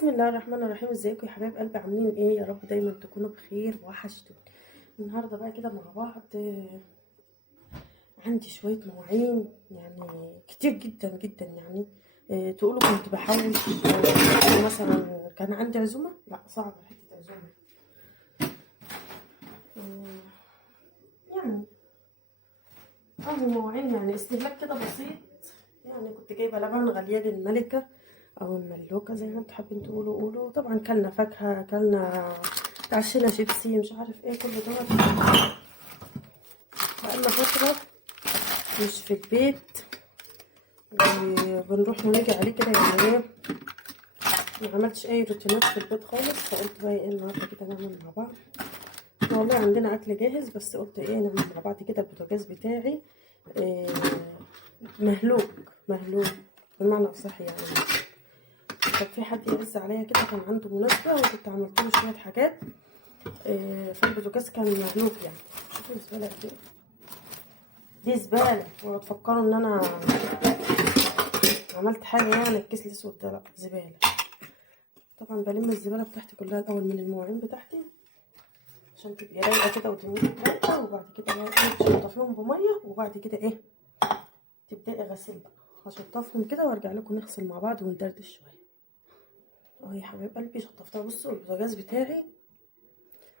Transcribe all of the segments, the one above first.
بسم الله الرحمن الرحيم. ازيكم يا حبايب قلبي؟ عاملين ايه؟ يا رب دايما تكونوا بخير. وحشتوني. النهارده بقى كده مع بعض. عندي شويه مواعين يعني كتير جدا جدا يعني. تقولوا كنت بحوش. مثلا كان عندي عزومه، لا صعبه حته عزومه. آه، يعني مواعين يعني استهلاك كده بسيط. يعني كنت جايبه لبن غليان الملكه او الملوكه زي ما انتوا حابين تقولوا قولوا. طبعا كلنا فاكهه، كلنا اتعشينا شيبسي مش عارف ايه كل دوت. بقالنا فتره مش في البيت وبنروح ونيجي عليه كده يعني ايه. ما عملتش اي روتينات في البيت خالص، فقلت بقى ايه النهارده كده نعمل مع بعض. والله عندنا اكل جاهز بس قلت ايه نعمل مع بعض كده. البوتاجاز بتاعي إيه مهلوك بمعنى اصح يعني. كان في حد يعز عليا كده، كان عنده مناسبه وكنت عملت له شويه حاجات. فالبوتاجاز كان مهلوك يعني. شوفوا الزباله قد ايه. دي زباله وتفكروا ان انا عملت حاجه يعني. الكيس الاسود ده لا زباله. طبعا بلم الزباله بتاعتي كلها الاول من المواعين بتاعتي عشان تبقى رايقه كده وتنيني رايقه. وبعد كده بقى ايه تشطفيهم بميه، وبعد كده ايه تبداي غسيل بقى. هشطفهم كده وارجع لكم نغسل مع بعض وندردش شويه. اهو يا حبايب قلبي شطفتها. بصوا البوتاجاز بتاعي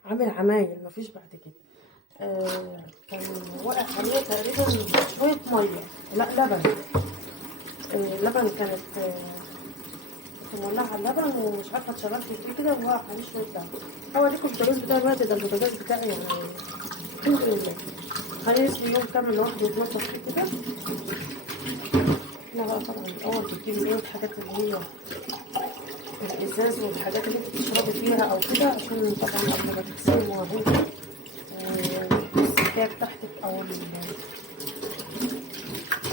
عامل عمايل مفيش بعد كده. كان واقع عليه تقريبا شويه ميه، لا لبن. لبن كانت كنت مولعه اللبن ومش عارفه اتشغلت فيه كده ووقع عليه شويه لبن. هوريكم البوتاجاز بتاعي الوقت ده. البوتاجاز بتاعي يعني الحمد لله هيسوي يوم كامل لوحده يتنضف فيه كده. احنا بقى طبعا الاول بتجيبي ايه الحاجات اللي هي الازاز والحاجات اللي انت بتشربي فيها او كده، عشان طبعا قبل ما تغسلي المواعين السكايه بتاعتك او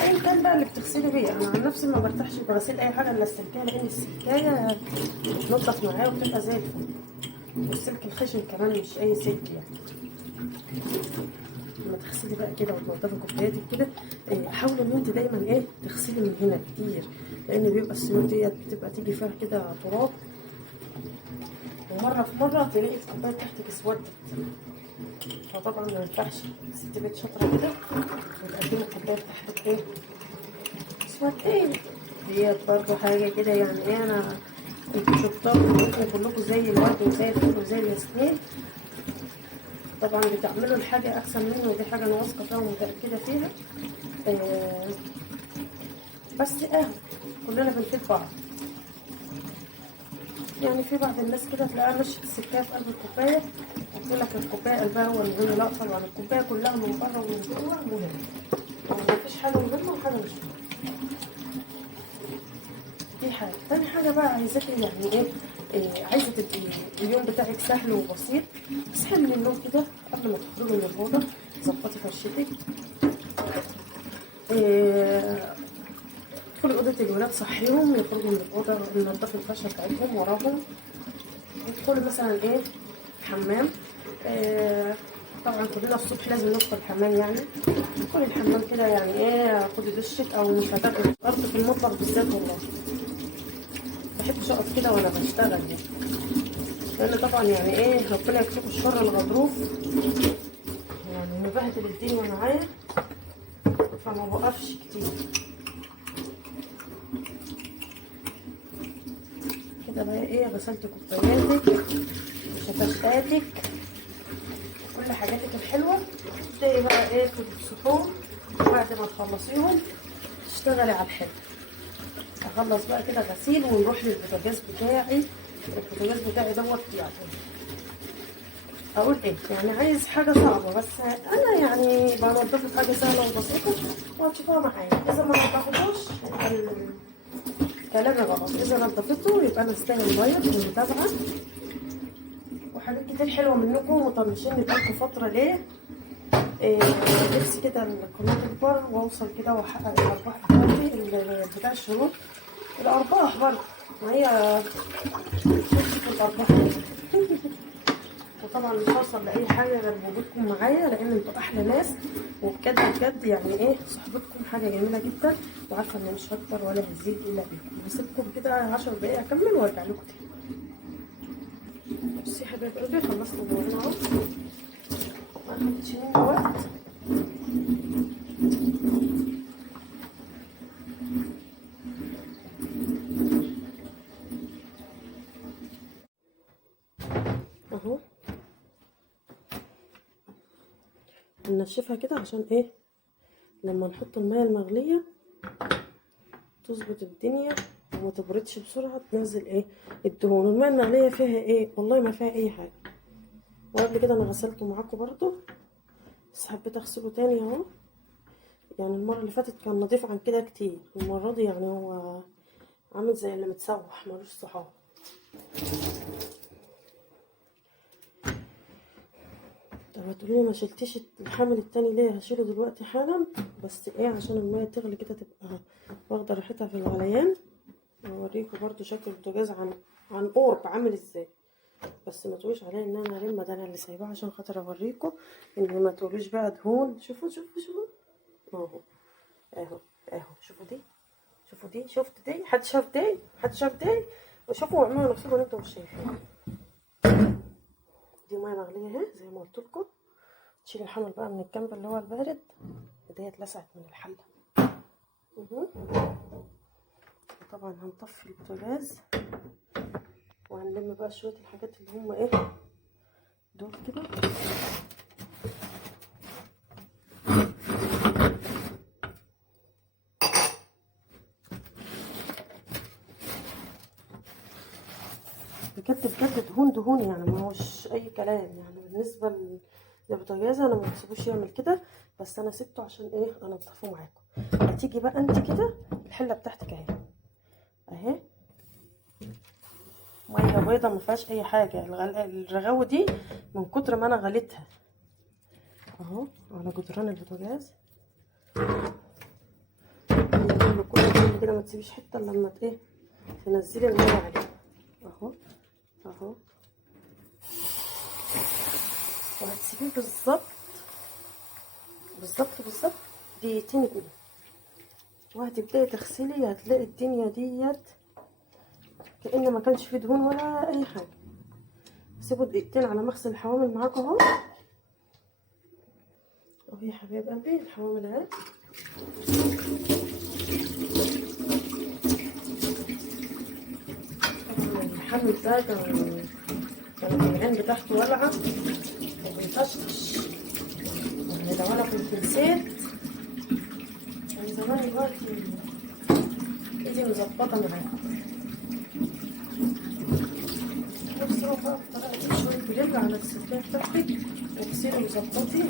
ايا كان بقى اللي بتغسلي بيه. انا عن نفسي ما برتاحش بغسيل اي حاجه الا السلكايه، لان السلكايه بتنضف معايا وبتبقى زي الفل. والسلك الخشن كمان مش اي سلك يعني. لما تغسلي بقى كده وتنضفي كوباياتك كده حاولي ان انت دايما ايه تغسلي من هنا كتير، لان بيبقى السيول ديت بتبقى تيجي فيها كده تراب، ومره في مره تلاقي الكوبايه تحتك اسودت. فطبعا ما ينفعش. ست بيت شاطره كده وتقدمي الكوبايه بتاعتك ايه اسودتين. ديت برضه حاجه كده يعني ايه. انا انتوا شطار كلكم زي الورد وزي الفل وزي الياسمين. طبعا بتعملوا الحاجه احسن مني، ودي حاجه انا واثقه فيها ومتاكده فيها. بس كلنا بنفيد بعض يعني. في بعض الناس كده تلاقيها مشت السكايه في قلب الكوبايه وتقول لك الكوبايه قلبها هو المهم. لا طبعا الكوبايه كلها من بره ومن جوه مهمه. مفيش حاجه مهمه وحاجه مش مهمه. دي حاجه. تاني حاجه بقى عايزاكي يعني ايه عايزه تبقي اليوم بتاعك سهل وبسيط. تصحي من النوم كده قبل ما تخرجي من الاوضه ظبطي فرشتك. ادخلي اوضه الولاد صحيهم يخرجوا من الاوضه، ننضفي الفرشه بتاعتهم وراهم. ادخلي مثلا ايه الحمام. طبعا كلنا الصبح لازم ندخل الحمام يعني. ادخلي الحمام كده يعني ايه خدي دشك، او مش هتاكلي برضه في المطبخ بالذات. والله مبحبش اقف كده وانا بشتغل يعني، لان طبعا يعني ايه ربنا يكفيكوا الشر الغضروف يعني مبهدل الدنيا معايا، فما بوقفش كتير كده. بقى ايه غسلت كوباياتك وشفشاتك كل حاجاتك الحلوه. تبداي بقى ايه في السحور بعد ما تخلصيهم تشتغلي على الحلو. اخلص بقى كده غسيل ونروح للبوتاجاز بتاعي. البوتاجاز بتاعي دوت يعني اقول ايه يعني عايز حاجه صعبه، بس انا يعني بنضفه حاجه سهله وبسيطه وهتشوفوها معايا. اذا ما نضفتوش كلامي غلط. اذا نضفته يبقى انا استاهل لايك ومتابعه وحاجات كتير حلوه منكم وطنشين بقالكم فتره. ليه نفسي كده القناه تكبر واوصل كده واحقق الارباح بتاعتي بتاع الشروط. الارباح برضه ما هي شفت الارباح وطبعا مش هوصل لاي حاجه غير بوجودكم معايا، لان انتوا احلى ناس. وبجد بجد يعني ايه صحبتكم حاجه جميله جدا. وعارفه ان مش هكتر ولا هزيد الا بيكم. هسيبكم كده 10 دقايق اكمل وارجع لكم تاني. بصي يا حبايب قلبي خلصت المواعين اهو، ما اخدتش مني وقت. اهو هنشفها كده عشان ايه لما نحط الميه المغليه تظبط الدنيا وما تبردش بسرعه، تنزل ايه الدهون. الميه المغليه فيها ايه؟ والله ما فيها اي حاجه. وقبل كده انا غسلته معاكم برضو، بس حبيت اغسله تاني اهو. يعني المره اللي فاتت كان نضيف عن كده كتير، المره دي يعني هو عامل زي اللي متسوح ملوش صحاب. طب هتقولي ما شلتيش الحامل التاني ليه؟ هشيله دلوقتي حالا، بس ايه عشان الميه تغلي كده تبقى واخده ريحتها في الغليان. اوريكم برضو شكل البوتاجاز عن قرب عامل ازاي، بس ما تقولوش عليا ان انا رمه، ده انا اللي سايباه عشان خاطر اوريكم ان ما تقولوش بقى دهون. شوفوا شوفوا شوفوا اهو اهو اهو، شوفوا دي، شوفوا دي، شفت دي؟ حد شاف دي؟ حد شاف دي؟ وشوفوا واعملوا نفسكم ان انتوا مش شايفين. دي ميه مغليه اهي زي ما قلت لكم. تشيل الحمل بقى من الجنب اللي هو البارد، ديت اتلسعت من الحله. طبعا هنطفي البوتاجاز وهنلم بقى شويه الحاجات اللي هم ايه دول كده. بجد بجد دهون دهون يعني، ما هوش اي كلام يعني. بالنسبه للبوتاجاز انا ما بسيبوش يعمل كده، بس انا سبته عشان ايه انضفه معاكم. هتيجي بقى انت كده الحله بتاعتك اهي اهي، ميه بيضه ما فيهاش اي حاجه. الرغاوه دي من كتر ما انا غليتها اهو على جدران البوتاجاز. كل كده ما تسيبيش حته الا لما ايه تنزلي الميه عليها اهو اهو. وهتسيبيه بالظبط بالظبط بالظبط دقيقتين اتنين، وهتبداي تغسلي. هتلاقي الدنيا ديت كأن ما كانش فيه دهون ولا اي حاجه. سيبوا دقيقتين على ما اغسل الحوامل معاكم اهو. اهو يا حبايب قلبي الحوامل اهي. الحمل ده كان العين بتاعته والعه وبيطشطش، يعني لو انا كنت نسيت كان زمان دلوقتي ايدي مظبطه معايا. نفسي بقى بطريقه دي شويه بليل على السكايه بتاعتك واغسلي وظبطي،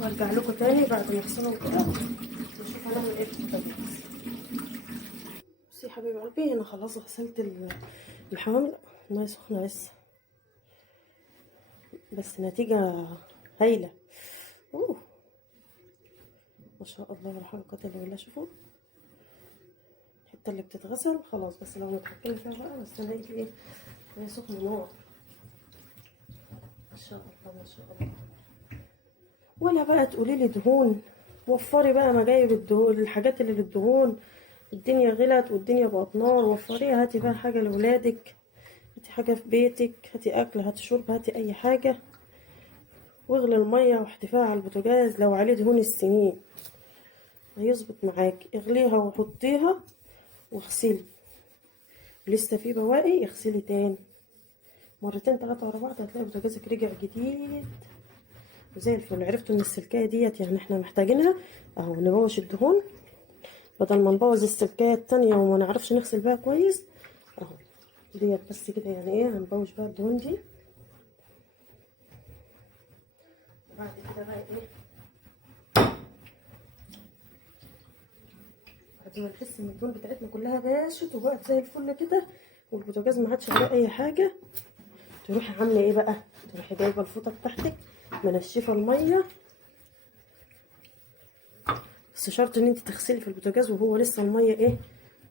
وارجع لكم تاني بعد ما اغسلهم كده نشوف هنعمل ايه في البوتاجاز. بصي يا حبيب قلبي انا خلاص غسلت الحوامل. الميه سخنه لسه، بس نتيجه هايله. اوه ما شاء الله ولا حول ولا قوه الا بالله. شوفوا الحته اللي بتتغسل خلاص، بس لو نتحكم فيها بقى. بس انا ايه هي سخنه نار ما شاء الله ما شاء الله. ولا بقى تقولي لي دهون، وفري بقى مجايب الدهون، الحاجات اللي للدهون. الدنيا غلت والدنيا بقت نار، وفريها. هاتي بقى حاجه لاولادك، هاتي حاجه في بيتك، هاتي اكل، هاتي شرب، هاتي اي حاجه. واغلي الميه واحتفاها على البوتاجاز. لو عليه دهون السنين هيظبط معاكي. اغليها وحطيها واغسلي، لسه في بواقي اغسلي تاني مرتين ثلاثه ورا بعض، هتلاقي بوتاجازك رجع جديد زي الفل. عرفتوا ان السلكايه ديت يعني احنا محتاجينها اهو نبوش الدهون، بدل ما نبوظ السلكايه التانية وما نعرفش نغسل بيها كويس اهو. ديت بس كده يعني ايه هنبوش بقى الدهون دي. وبعد كده بقى ايه بعد ما نحس ان الدهون بتاعتنا كلها باشت وبقت زي الفل كده والبوتاجاز ما عادش عليه اي حاجه، تروحي عامله ايه بقى؟ تروحي جايبه الفوطه بتاعتك منشفه الميه. بس شرط ان انت تغسلي في البوتاجاز وهو لسه الميه ايه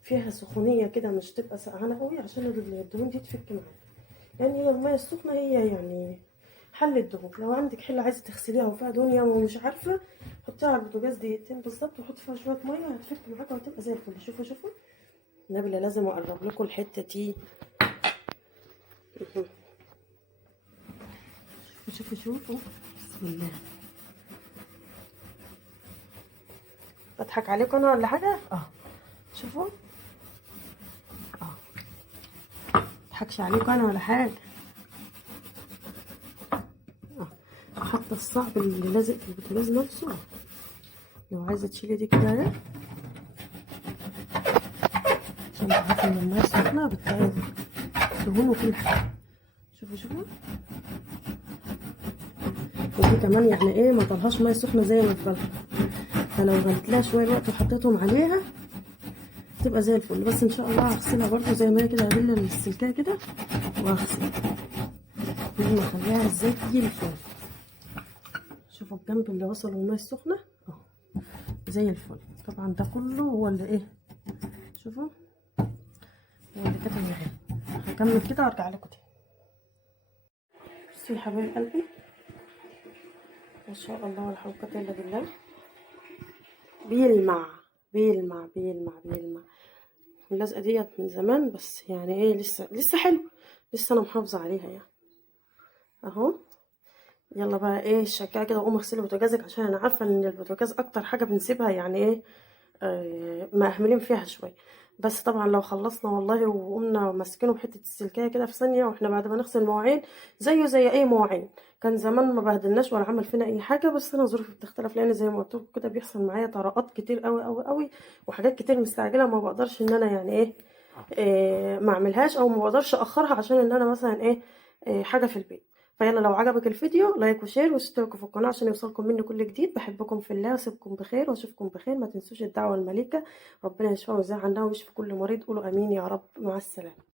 فيها سخونيه كده، مش تبقى سقعانه قوي عشان الدهون دي تفك معاك. يعني هي الميه السخنه هي يعني حل الدهون. لو عندك حله عايزه تغسليها وفيها دهون ومش عارفه، حطيها على البوتاجاز دقيقتين بالظبط وحطي فيها شويه ميه هتفك معاك وهتبقى زي الفل. شوفوا شوفوا نبيله لازم اقرب لكم الحته دي. شوفوا بسم الله. بضحك عليكم انا ولا حاجه؟ شوفوا مضحكش عليكم انا ولا حاجه. حتى الصعب اللي لازق في البوتاجاز نفسه، لو عايزه تشيلي دي كده اهي عشان تعرفي ان الميه سخنه بتلاقي دهون وكل حاجه. شوفوا ودي كمان يعني ايه ما طلعهاش ميه سخنه زي ما تطلع، فلو غليتلها شويه الوقت وحطيتهم عليها تبقى زي الفل. بس ان شاء الله هغسلها برضو زي ما هي كده، هبل السلكه كده وهغسل لما اخليها ازاي تيجي الفل. شوفوا الجنب اللي وصل الميه السخنه اهو زي الفل. طبعا ده كله هو اللي ايه، شوفوا هو اللي كتب معايا. هكمل كده وارجع لكم تاني. بصوا يا حبايب قلبي ما شاء الله ولا حول ولا قوه الا بالله، بيلمع بيلمع بيلمع بيلمع. اللزقه ديت من زمان بس يعني ايه لسه حلو، لسه انا محافظه عليها يعني اهو. يلا بقى ايه شجعي كده وقومي اغسلي بوتاجازك، عشان انا عارفه ان البوتاجاز اكتر حاجه بنسيبها يعني ايه مأهملين فيها شويه. بس طبعا لو خلصنا والله وقمنا ماسكينه بحته السلكيه كده في ثانيه، واحنا بعد ما نغسل المواعين زيه زي اي مواعين كان زمان ما بهدلناش ولا عمل فينا اي حاجه. بس انا ظروفي بتختلف لان زي ما قلت لكم كده بيحصل معايا طرقات كتير قوي قوي قوي وحاجات كتير مستعجله، ما بقدرش ان انا يعني ما اعملهاش او ما بقدرش اخرها عشان ان انا مثلا حاجه في البيت. فيلا لو عجبك الفيديو لايك وشير واشتركوا في القناه عشان يوصلكم مني كل جديد. بحبكم في الله واسيبكم بخير واشوفكم بخير. ما تنسوش الدعوه المليكه، ربنا يشفى ويزيح عنا ويشفي كل مريض. قولوا امين يا رب. مع السلامه.